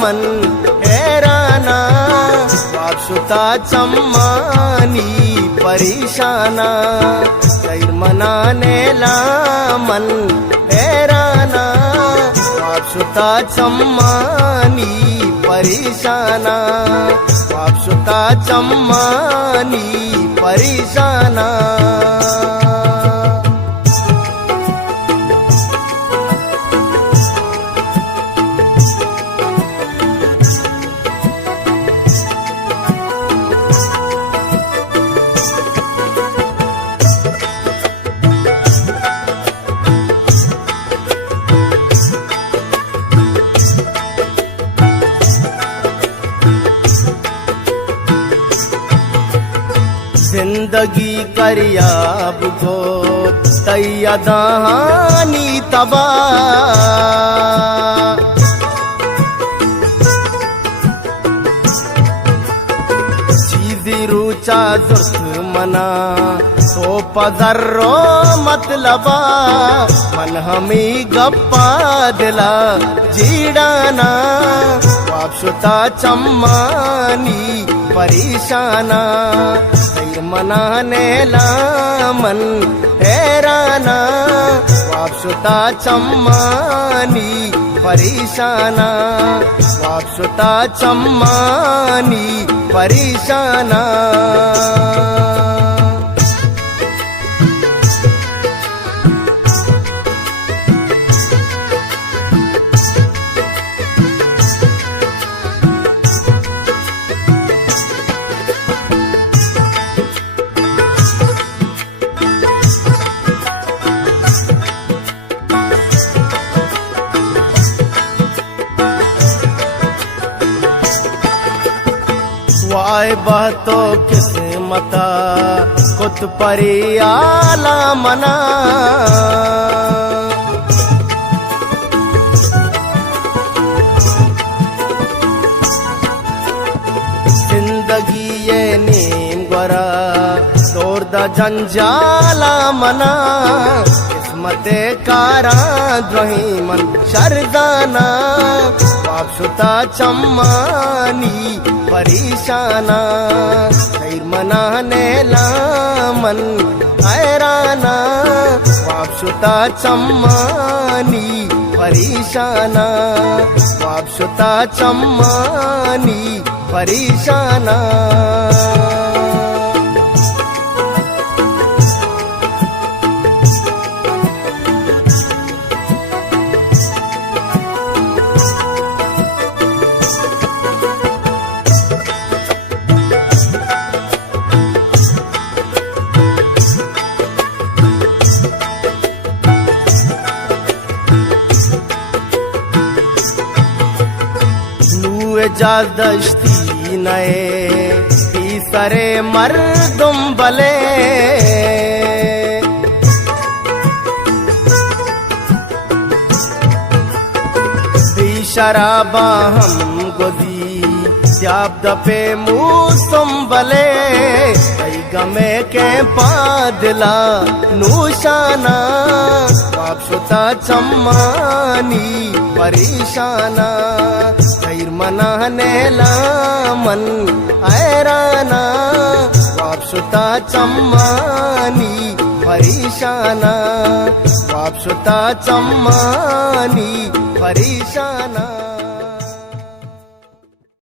मन हैराना वापसुता चम्मानी परेशाना गैर मनाने मन हैराना वापसुता चम्मानी परेशाना वापसुता चम्मानी परेशाना जिंदगी करियाब को तैयदानी तबा चीज़ी रूचा दुश्मना तो पजर्रो मतलबा मन हमी गप्पा दिला जीडाना वापसुता चम्मानी परेशाना मनाने मन हैराना वापसुता चम्मानी परेशाना वापसुता चम्मानी परेशाना वाय बहतो किस्मता कुत परियाला मना जिंदगी ये नीम गोरा तोड़ द जंजाला मना किस्मते कारा द्रोही मन शरदाना वापसुता चम्मानी परेशाना गैर मनाने मन हैराना वापसुता चम्मानी परेशाना वापसुता चम्मानी परेशाना जादश्ती नए तीसरे मर्दुम बले शराबा हम गोदी श्याब्द पे मूसुम बले गमे के पादला नूशाना वापसुता चम्मानी परेशाना गैर मनाने मन हैराना वापसुता चम्मानी परेशाना वापसुता चम्मानी परेशाना।